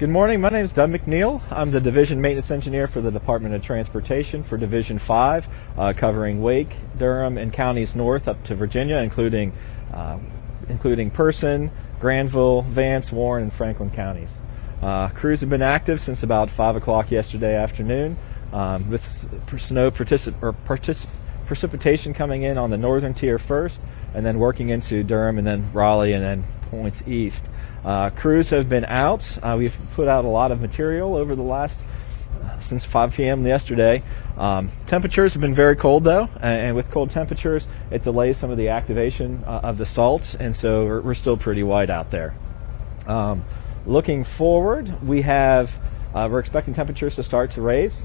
Good morning. My name is Doug McNeal. I'm the Division Maintenance Engineer for the Department of Transportation for Division 5, covering Wake, Durham, and counties north up to Virginia, including Person, Granville, Vance, Warren, and Franklin counties. Crews have been active since about 5 o'clock yesterday afternoon, with snow precipitation coming in on the northern tier first, and then working into Durham, and then Raleigh, and then points east. Crews have been out. We've put out a lot of material over the last since 5 p.m. yesterday. Temperatures have been very cold though, and with cold temperatures it delays some of the activation of the salts, and so we're still pretty wide out there. Looking forward, we're expecting temperatures to start to raise,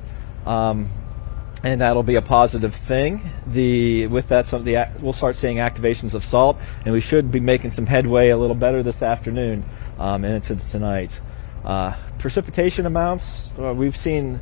and that'll be a positive thing. With that, we'll start seeing activations of salt, and we should be making some headway a little better this afternoon and into tonight. Precipitation amounts, we've seen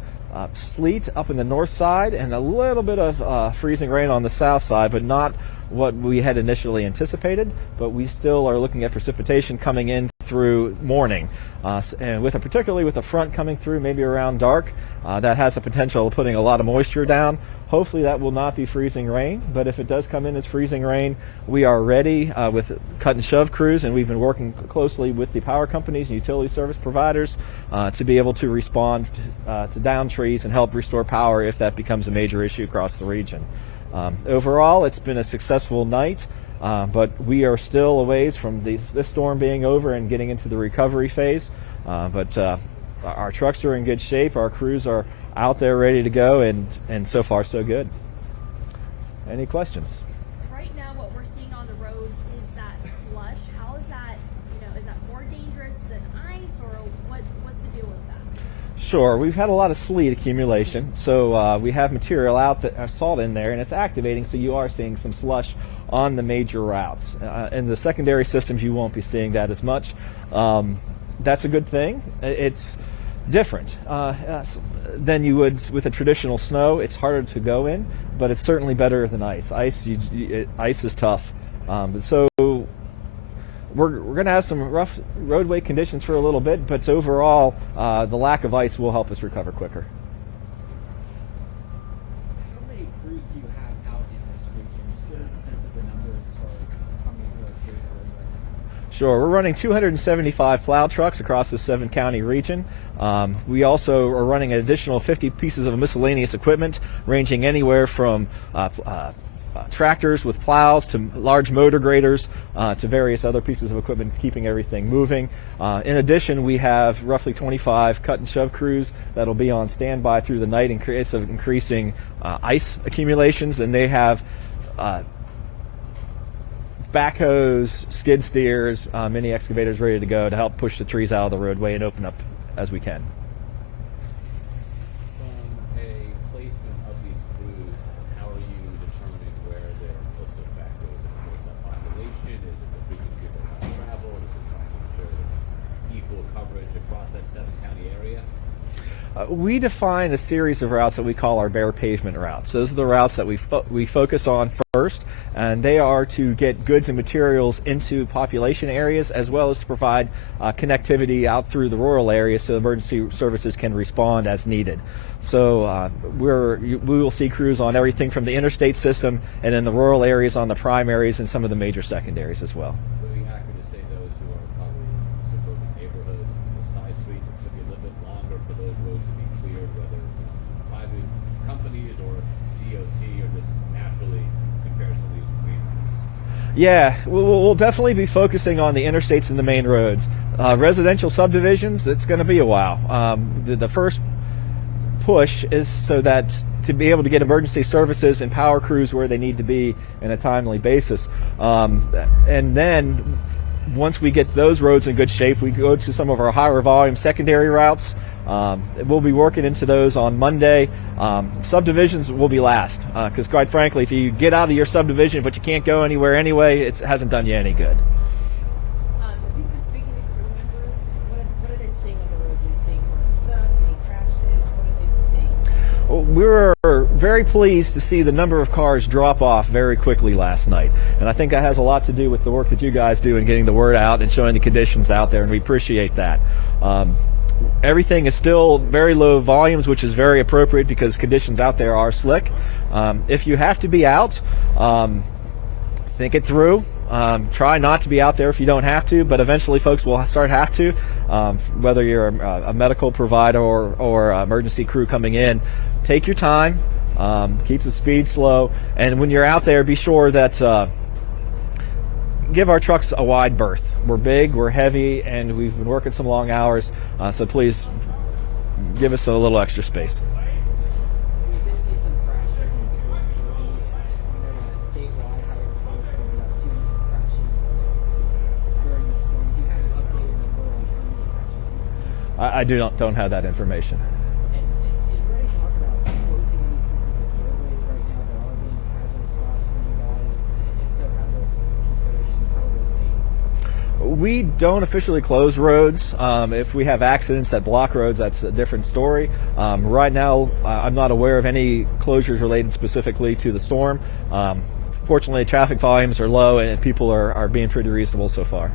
sleet up in the north side and a little bit of freezing rain on the south side, but not what we had initially anticipated. But we still are looking at precipitation coming in through morning, and particularly with the front coming through maybe around dark, that has the potential of putting a lot of moisture down. Hopefully that will not be freezing rain, but if it does come in as freezing rain, we are ready with cut and shove crews, and we've been working closely with the power companies and utility service providers to be able to respond to down trees and help restore power if that becomes a major issue across the region. Overall, it's been a successful night, but we are still a ways from this storm being over and getting into the recovery phase. But our trucks are in good shape. Our crews are out there ready to go, and so far so good. Any questions? Right now what we're seeing on the roads is that slush. How is that, is that more dangerous than ice, or what's the deal with that? Sure, we've had a lot of sleet accumulation, so we have material salt in there, and it's activating, so you are seeing some slush on the major routes. In the secondary systems, you won't be seeing that as much. That's a good thing. It's different than you would with a traditional snow. It's harder to go in, but it's certainly better than ice. Ice is tough. So we're going to have some rough roadway conditions for a little bit, but overall, the lack of ice will help us recover quicker. How many crews do you have out in this region? Just give us a sense of the numbers as far as how many are here right now. Sure, we're running 275 plow trucks across the 7-county region. We also are running an additional 50 pieces of miscellaneous equipment, ranging anywhere from tractors with plows to large motor graders to various other pieces of equipment, keeping everything moving. In addition, we have roughly 25 cut and shove crews that'll be on standby through the night in case of increasing ice accumulations, and they have backhoes, skid steers, mini excavators ready to go to help push the trees out of the roadway and open up as we can. From a placement of these crews, how are you determining where they're most effective? Is it based on population? Is it the frequency of their travel? Is it trying to ensure equal coverage across that 7-county area? We define a series of routes that we call our bare pavement routes. Those are the routes that we focus on first, and they are to get goods and materials into population areas, as well as to provide connectivity out through the rural areas so emergency services can respond as needed. So we will see crews on everything from the interstate system and in the rural areas on the primaries and some of the major secondaries as well. Would it be accurate to say those who are probably suburban neighborhoods, the side streets, it's going to be a little bit longer for those roads to be cleared, whether it's private companies or DOT, or just naturally compared to these green ones? Yeah, we'll definitely be focusing on the interstates and the main roads. Residential subdivisions, it's going to be a while. The first push is so that to be able to get emergency services and power crews where they need to be in a timely basis. And then once we get those roads in good shape, we go to some of our higher volume secondary routes. We'll be working into those on Monday. Subdivisions will be last, because quite frankly, if you get out of your subdivision but you can't go anywhere anyway, it hasn't done you any good. You've been speaking to crew members. What are they seeing on the roads? Are they seeing more stuff, any crashes? What have they been seeing? Well, we were very pleased to see the number of cars drop off very quickly last night, and I think that has a lot to do with the work that you guys do in getting the word out and showing the conditions out there, and we appreciate that. everything is still very low volumes, which is very appropriate because conditions out there are slick. If you have to be out, think it through. Try not to be out there if you don't have to, but eventually folks will have to, whether you're a medical provider or emergency crew coming in. Take your time, keep the speed slow, and when you're out there, be sure that give our trucks a wide berth. We're big, we're heavy, and we've been working some long hours, so please give us a little extra space. We did see some crashes in 440. Statewide, how it reported about 200 crashes during the storm. Do you have an updated number on how many crashes we've seen? I don't have that information. And is there any talk about closing any specific roadways right now that are being hazard spots for you guys? If so, have those considerations, how are those made? We don't officially close roads. If we have accidents that block roads, that's a different story. Right now, I'm not aware of any closures related specifically to the storm. Fortunately, traffic volumes are low and people are being pretty reasonable so far.